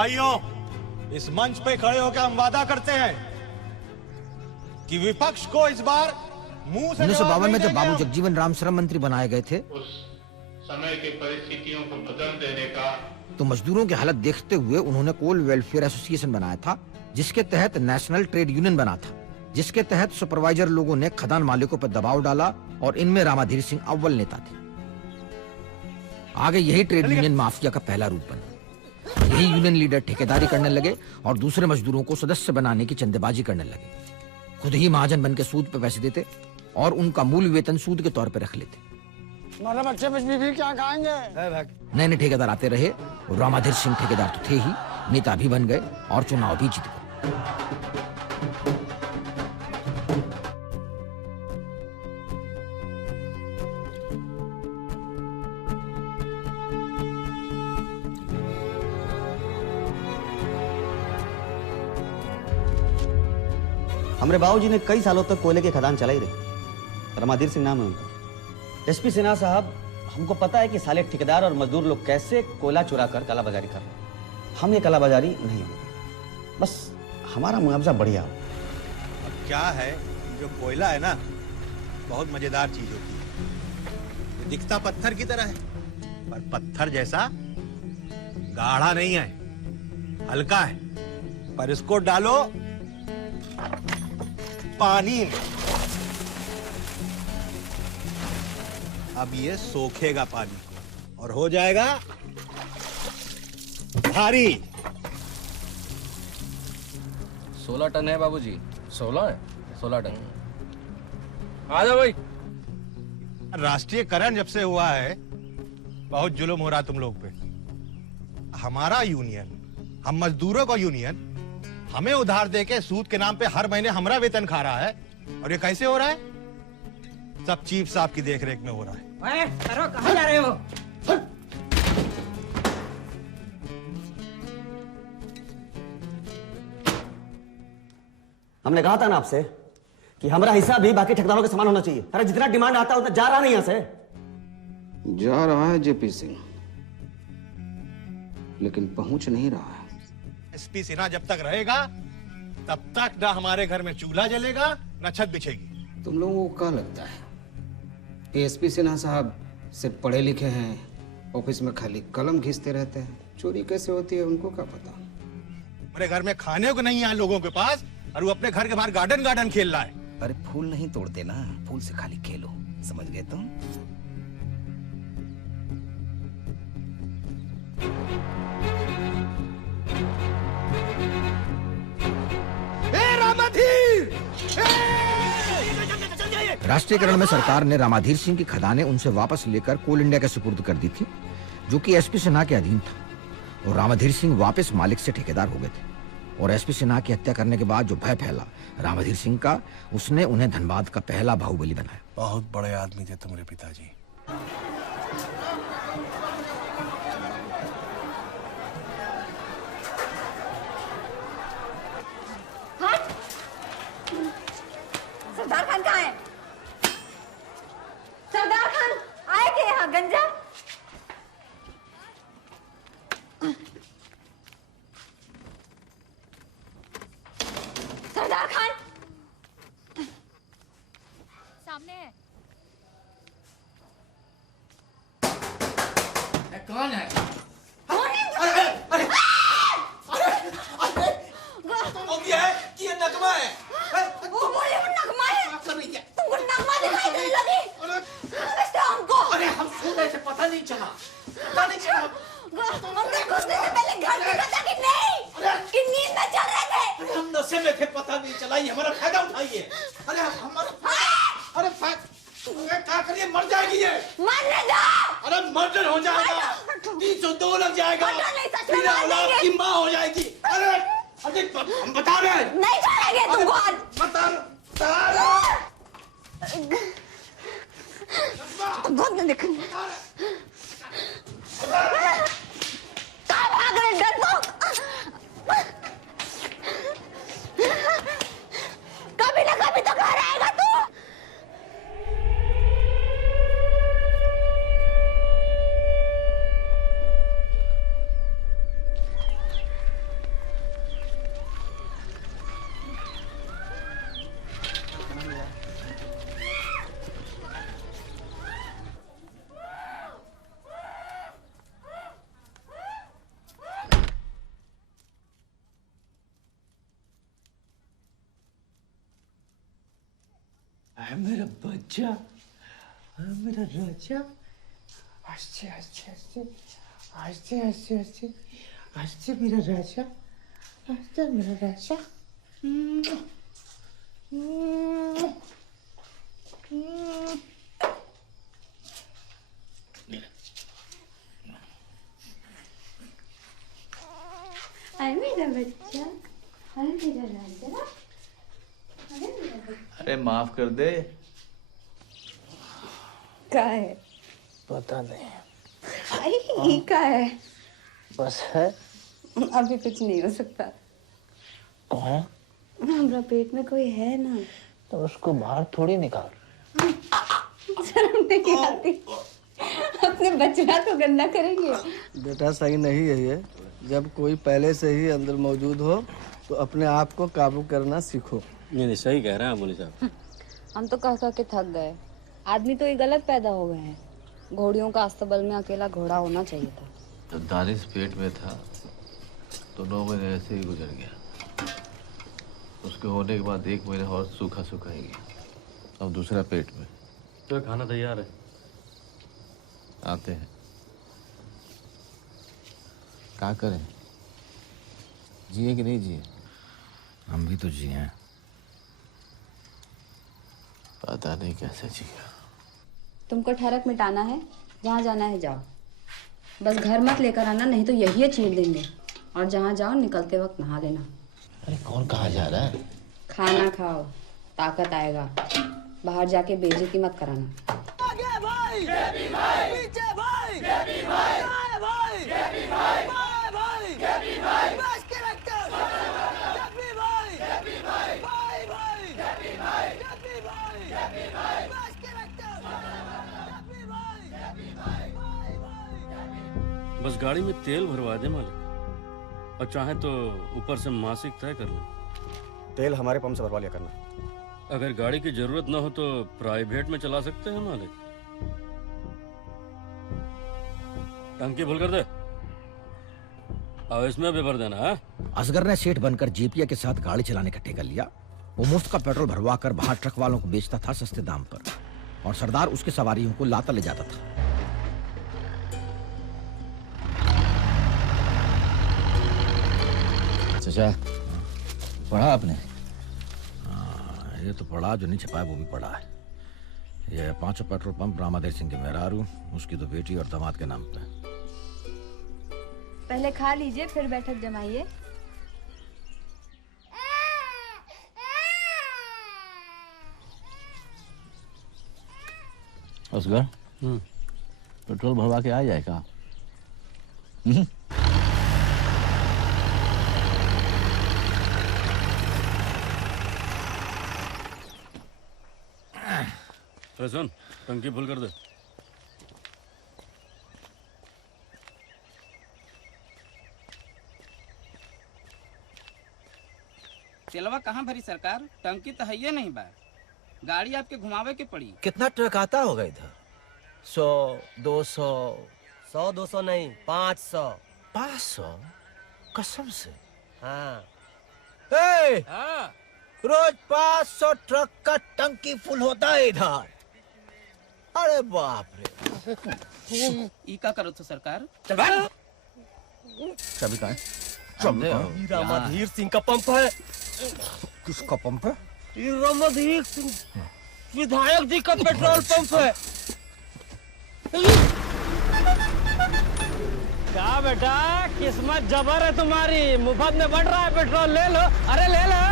भाइयों, इस मंच पे खड़े होकर हम वादा करते हैं कि विपक्ष को इस बार मुंह से 1952 में जब बाबू जगजीवन राम श्रम मंत्री बनाए गए थे, उस समय के परिस्थितियों को बदल देने का तो मजदूरों की हालत देखते हुए उन्होंने कोल वेलफेयर एसोसिएशन बनाया था, जिसके तहत नेशनल ट्रेड यूनियन बना था, जिसके तहत सुपरवाइजर लोगों ने खदान मालिकों पर दबाव डाला और इनमें रामाधीर सिंह अव्वल नेता थे। आगे यही ट्रेड यूनियन माफिया का पहला रूप बना। यही यूनियन लीडर ठेकेदारी करने लगे और दूसरे मजदूरों को सदस्य बनाने की चंदेबाजी करने लगे। खुद ही महाजन बन के सूद पे पैसे देते और उनका मूल वेतन सूद के तौर पे रख लेते। हमारे बच्चे भी क्या खाएंगे? नए नए ठेकेदार आते रहे और रामाधीर सिंह ठेकेदार तो थे ही, नेता भी बन गए और चुनाव भी जीत गए। हमारे बाबूजी ने कई सालों तक कोयले की खदान चलाई रही। रामाधीर सिंह नाम है उनका। एसपी सिन्हा साहब, हमको पता है कि साले ठेकेदार और मजदूर लोग कैसे कोयला चुरा कर कालाबाजारी कर रहे हैं। हम ये कालाबाजारी नहीं होंगे, बस हमारा मुआवजा बढ़िया हो। अब क्या है, जो कोयला है ना, बहुत मजेदार चीज होती है। ये दिखता पत्थर की तरह है, पर पत्थर जैसा गाढ़ा नहीं है, हल्का है। पर इसको डालो पानी में, अब ये सोखेगा पानी को और हो जाएगा भारी। 16 टन है बाबूजी। 16 है? 16 टन। आ जाओ भाई। राष्ट्रीयकरण जब से हुआ है, बहुत जुल्म हो रहा तुम लोग पे। हमारा यूनियन, हम मजदूरों का यूनियन, हमें उधार देके सूद के नाम पे हर महीने हमारा वेतन खा रहा है। और ये कैसे हो रहा है? सब चीफ साहब की देखरेख में हो रहा है। कहाँ जा रहे हो? हमने कहा था ना आपसे कि हमारा हिस्सा भी बाकी ठेकेदारों के समान होना चाहिए। अरे जितना डिमांड आता है उतना जा रहा नहीं यहाँ से। जा रहा है जेपी सिंह, लेकिन पहुंच नहीं रहा है। एसपी सिन्हा जब तक रहेगा तब तक ना हमारे घर में चूल्हा जलेगा ना छत बिछेगी। तुम लोगों को क्या लगता है एसपी सिन्हा साहब सिर्फ पढ़े लिखे हैं, ऑफिस में खाली कलम घिसते रहते हैं? चोरी कैसे होती है उनको क्या पता। मेरे घर में खाने को नहीं है लोगों के पास, और वो अपने घर के बाहर गार्डन खेल रहा है। अरे फूल नहीं तोड़ते ना, फूल से खाली खेलो, समझ गए तुम? राष्ट्रीयकरण में सरकार ने रामाधीर सिंह की खदानें उनसे वापस लेकर कोल इंडिया के सुपुर्द कर दी थी, जो कि एसपी सिन्हा के अधीन था। और रामाधीर सिंह वापस मालिक से ठेकेदार हो गए थे। और एसपी सिन्हा की हत्या करने के बाद जो भय फैला रामाधीर सिंह का, उसने उन्हें धनबाद का पहला बाहुबली बनाया। बहुत बड़े आदमी थे तुम्हारे पिताजी। सरदार खान कहाँ है? सरदार खान आए थे यहाँ गंजा? सरदार खान सामने है। कौन है? ये नगमा है। वो बोले वो नगमा है। तुमको नगमा दिखाई देने लगी? वैसे हमको। अरे हम सुन रहे थे, पता नहीं चला। हमने घुसने से पहले घर देखा था कि नहीं? कि नींद में चल रहे थे? अरे हम नशे में थे, पता नहीं चला। ये हमारा फायदा उठाइए। अरे हमारा अरे क्या करिए, मर जाएगी ये। मरने दो। अरे मर्डर हो जाएगा, 302 लग जाएगा, बिना औलाद की माँ हो जाएगी। अरे अरे हम बता रहे हैं, नहीं छोड़ेंगे तुमको आज। बता बहुत देखने कहाँ भाग रहे डरपोक? कभी ना कभी तो घर आएगा तू। मेरा बच्चा, मेरा राजा। हंसते हंसते हंसते हंसते हंसते हंसते हंसते मेरा राजा, हंसते मेरा राजा। अरे मेरा बच्चा, अरे मेरा राजा, अरे मेरा बच्चा। अरे माफ कर दे। क्या है? पता नहीं, आई क्या है? बस है। अभी कुछ नहीं हो सकता। कौन? हमारा पेट में कोई है ना, तो उसको बाहर थोड़ी निकाल। शर्म नहीं आती? अपने बचड़ा तो गंदा करेंगे। बेटा सही नहीं है ये। जब कोई पहले से ही अंदर मौजूद हो तो अपने आप को काबू करना सीखो। नहीं सही कह रहे हैं मौलवी साहब। हम तो कह कह के थक गए। आदमी तो ये गलत पैदा हो गए हैं। घोड़ियों का अस्तबल में अकेला घोड़ा होना चाहिए था। जब दानिश पेट में था तो 9 महीने ऐसे ही गुजर गया। उसके होने के बाद 1 महीने और सूखा सूखा ही गया। अब दूसरा पेट में। तो खाना तैयार है, आते हैं। क्या करें, जिए कि नहीं जिए? हम भी तो जिए हैं। पता नहीं कैसे जिया। तुमको ठरक मिटाना है, जहाँ जाना है जाओ। बस घर मत लेकर आना, नहीं तो यही चीर देंगे। और जहाँ जाओ निकलते वक्त नहा लेना। अरे कौन कहाँ जा रहा है? खाना खाओ, ताकत आएगा। बाहर जाके बेइज्जती मत कराना। आगे भाई, पीछे भाई, भाई, भाई, भाई, भाई, बस के रखते हो। जब्बी भाई, भाई, भाई, जब्बी भाई, बस के रखते हो। जब्बी भाई, भाई, बस गाड़ी में तेल भरवा दे मालिक, और चाहे तो ऊपर से मासिक तय कर ले। तेल हमारे पंप से भरवा लिया करना। अगर गाड़ी की जरूरत ना हो तो प्राइवेट में चला सकते हैं मालिक। टंकी फुल कर दे और इसमें भी भर देना है। असगर ने सेठ बनकर जेपिया के साथ गाड़ी चलाने का ठेका लिया। वो मुफ्त का पेट्रोल भरवा कर बाहर ट्रक वालों को बेचता था सस्ते दाम पर, और सरदार उसके सवारियों को लाता ले जाता था। चाचा, पढ़ा आपने? ये तो पढ़ा, जो नहीं छपाया वो भी पढ़ा है। ये 5 पेट्रोल पंप रामाधीर सिंह के मेहरारू, उसकी 2 बेटी और दामाद के नाम पे। पहले खा लीजिए फिर बैठक जमाइए। असगर, पेट्रोल भरवा के आ जाएगा। सुन, टंकी फुल कर दे। तेलवा कहाँ भरी सरकार? टंकी तो है ये नहीं बा। गाड़ी आपके घुमावे के पड़ी। कितना ट्रक आता होगा इधर? 100, 200, 100 200 नहीं, 500। 500? कसम से? हाँ। रोज 500 ट्रक का टंकी फुल होता है इधर। अरे बाप रे। ई का करो तो सरकार? चल भाई। चाबी कहाँ है? रामाधीर सिंह का पंप है। किसका पंप है? रामाधीर सिंह विधायक जी का पेट्रोल पंप है। क्या बेटा, किस्मत जबर है तुम्हारी। मुफ्त में बढ़ रहा है पेट्रोल, ले लो। अरे ले लो।